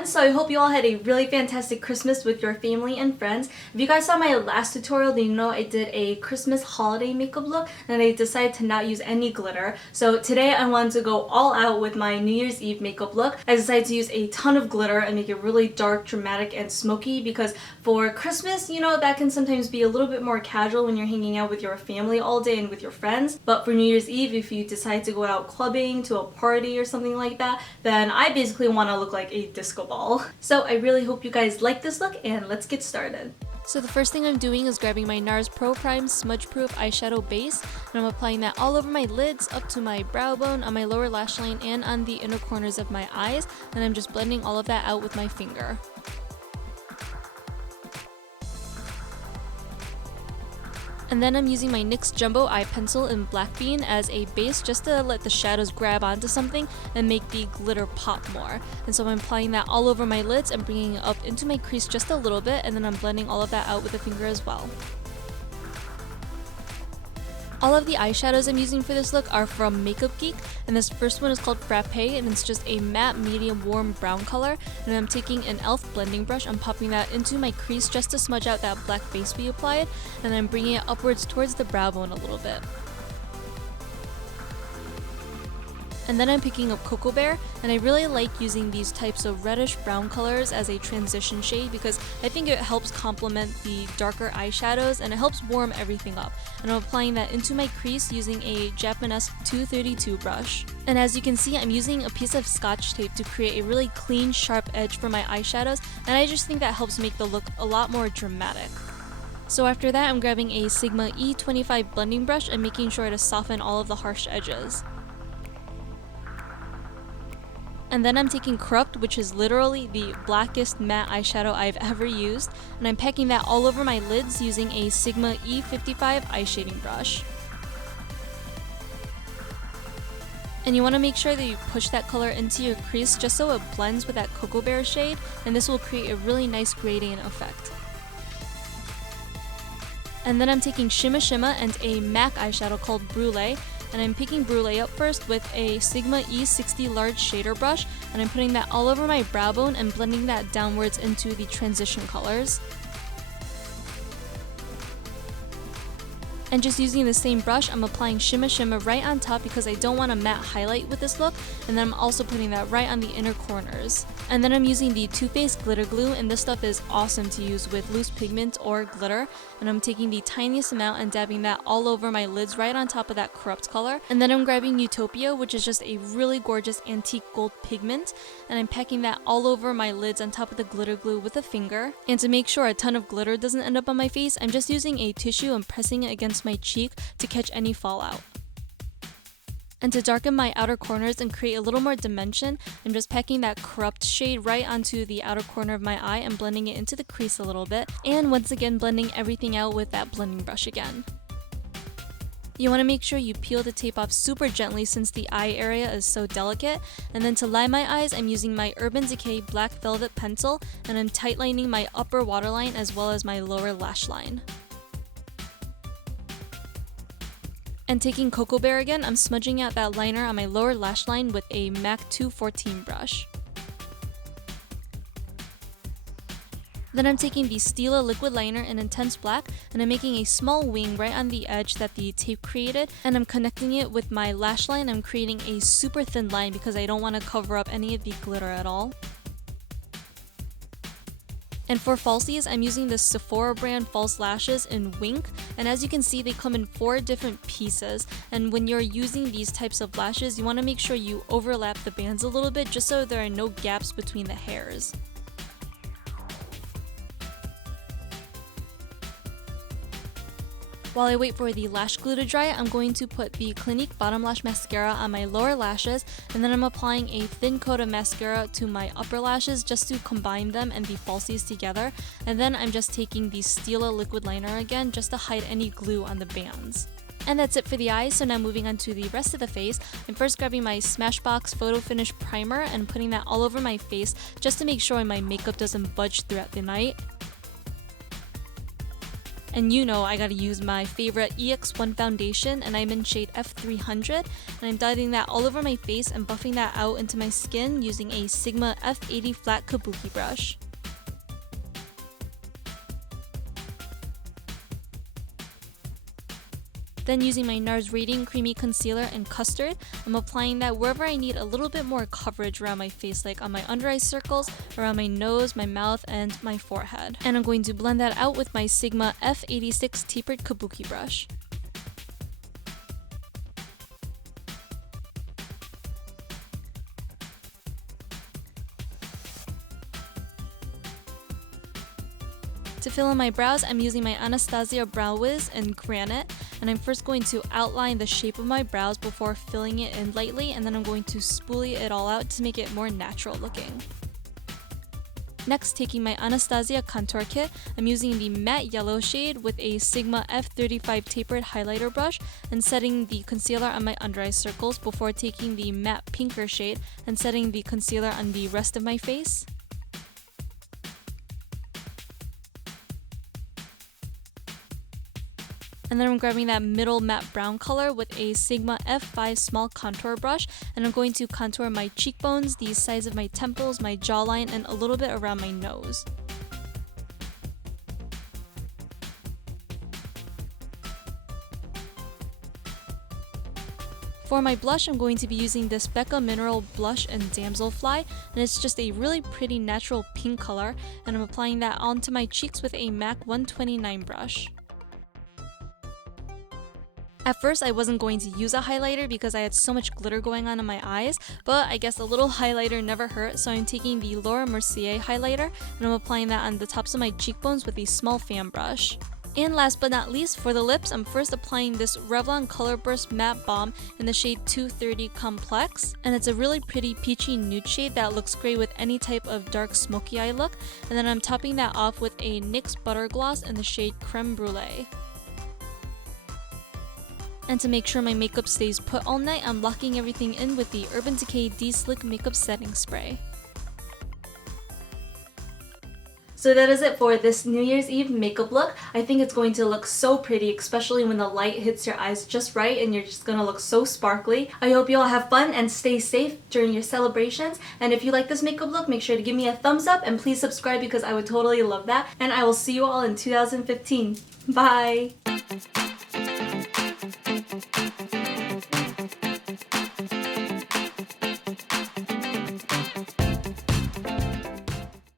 everyone! So I hope you all had a really fantastic Christmas with your family and friends. If you guys saw my last tutorial, then you know I did a Christmas holiday makeup look and I decided to not use any glitter. So today I wanted to go all out with my New Year's Eve makeup look. I decided to use a ton of glitter and make it really dark, dramatic, and smoky because for Christmas, you know, that can sometimes be a little bit more casual when you're hanging out with your family all day and with your friends. But for New Year's Eve, if you decide to go out clubbing, to a party or something like that, then I basically want to look like a disco ball. So I really hope you guys like this look and let's get started. So the first thing I'm doing is grabbing my NARS Pro Prime Smudge Proof Eyeshadow Base, and I'm applying that all over my lids, up to my brow bone, on my lower lash line, and on the inner corners of my eyes, and I'm just blending all of that out with my finger. And then I'm using my NYX Jumbo Eye Pencil in Black Bean as a base just to let the shadows grab onto something and make the glitter pop more. And so I'm applying that all over my lids and bringing it up into my crease just a little bit, and then I'm blending all of that out with a finger as well. All of the eyeshadows I'm using for this look are from Makeup Geek, and this first one is called Frappe, and it's just a matte medium warm brown color. And I'm taking an e.l.f. blending brush, I'm popping that into my crease just to smudge out that black base we applied, and I'm bringing it upwards towards the brow bone a little bit. And then I'm picking up Cocoa Bear, and I really like using these types of reddish brown colors as a transition shade because I think it helps complement the darker eyeshadows and it helps warm everything up. And I'm applying that into my crease using a Japanese 232 brush. And as you can see, I'm using a piece of Scotch tape to create a really clean, sharp edge for my eyeshadows, and I just think that helps make the look a lot more dramatic. So after that, I'm grabbing a Sigma E25 blending brush and making sure to soften all of the harsh edges. And then I'm taking Corrupt, which is literally the blackest matte eyeshadow I've ever used, and I'm packing that all over my lids using a Sigma E55 eye shading brush. And you want to make sure that you push that color into your crease just so it blends with that Cocoa Bear shade, and this will create a really nice gradient effect. And then I'm taking Shimma and a MAC eyeshadow called Brule, and I'm picking Brule up first with a Sigma E60 large shader brush, and I'm putting that all over my brow bone and blending that downwards into the transition colors. And just using the same brush, I'm applying Shimma right on top because I don't want a matte highlight with this look, and then I'm also putting that right on the inner corners. And then I'm using the Too Faced glitter glue, and this stuff is awesome to use with loose pigment or glitter. And I'm taking the tiniest amount and dabbing that all over my lids right on top of that Corrupt color. And then I'm grabbing Utopia, which is just a really gorgeous antique gold pigment, and I'm packing that all over my lids on top of the glitter glue with a finger. And to make sure a ton of glitter doesn't end up on my face, I'm just using a tissue and pressing it against my cheek to catch any fallout. And to darken my outer corners and create a little more dimension, I'm just packing that Corrupt shade right onto the outer corner of my eye and blending it into the crease a little bit, and once again blending everything out with that blending brush again. You want to make sure you peel the tape off super gently since the eye area is so delicate. And then to line my eyes, I'm using my Urban Decay Black Velvet Pencil, and I'm tightlining my upper waterline as well as my lower lash line. And taking Cocoa Bear again, I'm smudging out that liner on my lower lash line with a MAC 214 brush. Then I'm taking the Stila liquid liner in Intense Black, and I'm making a small wing right on the edge that the tape created, and I'm connecting it with my lash line. I'm creating a super thin line because I don't want to cover up any of the glitter at all. And for falsies, I'm using the Sephora brand false lashes in Wink, and as you can see, they come in 4 different pieces, and when you're using these types of lashes, you want to make sure you overlap the bands a little bit just so there are no gaps between the hairs. While I wait for the lash glue to dry, I'm going to put the Clinique Bottom Lash Mascara on my lower lashes, and then I'm applying a thin coat of mascara to my upper lashes just to combine them and the falsies together. And then I'm just taking the Stila liquid liner again just to hide any glue on the bands. And that's it for the eyes, so now moving on to the rest of the face. I'm first grabbing my Smashbox Photo Finish Primer and putting that all over my face just to make sure my makeup doesn't budge throughout the night. And you know I gotta use my favorite EX1 foundation, and I'm in shade F300, and I'm dotting that all over my face and buffing that out into my skin using a Sigma F80 flat kabuki brush. Then using my NARS Radiant Creamy Concealer in Custard, I'm applying that wherever I need a little bit more coverage around my face, like on my under eye circles, around my nose, my mouth, and my forehead. And I'm going to blend that out with my Sigma F86 Tapered Kabuki brush. To fill in my brows, I'm using my Anastasia Brow Wiz in Granite, and I'm first going to outline the shape of my brows before filling it in lightly, and then I'm going to spoolie it all out to make it more natural looking. Next, taking my Anastasia Contour Kit, I'm using the matte yellow shade with a Sigma F35 tapered highlighter brush and setting the concealer on my under eye circles before taking the matte pinker shade and setting the concealer on the rest of my face. And then I'm grabbing that middle matte brown color with a Sigma F5 small contour brush, and I'm going to contour my cheekbones, the sides of my temples, my jawline, and a little bit around my nose. For my blush, I'm going to be using this Becca Mineral Blush in Damselfly, and it's just a really pretty natural pink color, and I'm applying that onto my cheeks with a MAC 129 brush. At first, I wasn't going to use a highlighter because I had so much glitter going on in my eyes, but I guess a little highlighter never hurt, so I'm taking the Laura Mercier highlighter and I'm applying that on the tops of my cheekbones with a small fan brush. And last but not least, for the lips, I'm first applying this Revlon Color Burst Matte Balm in the shade 230 Complex, and it's a really pretty peachy nude shade that looks great with any type of dark smoky eye look, and then I'm topping that off with a NYX Butter Gloss in the shade Creme Brulee. And to make sure my makeup stays put all night, I'm locking everything in with the Urban Decay De-Slick Makeup Setting Spray. So that is it for this New Year's Eve makeup look. I think it's going to look so pretty, especially when the light hits your eyes just right and you're just gonna look so sparkly. I hope you all have fun and stay safe during your celebrations. And if you like this makeup look, make sure to give me a thumbs up and please subscribe because I would totally love that. And I will see you all in 2015. Bye!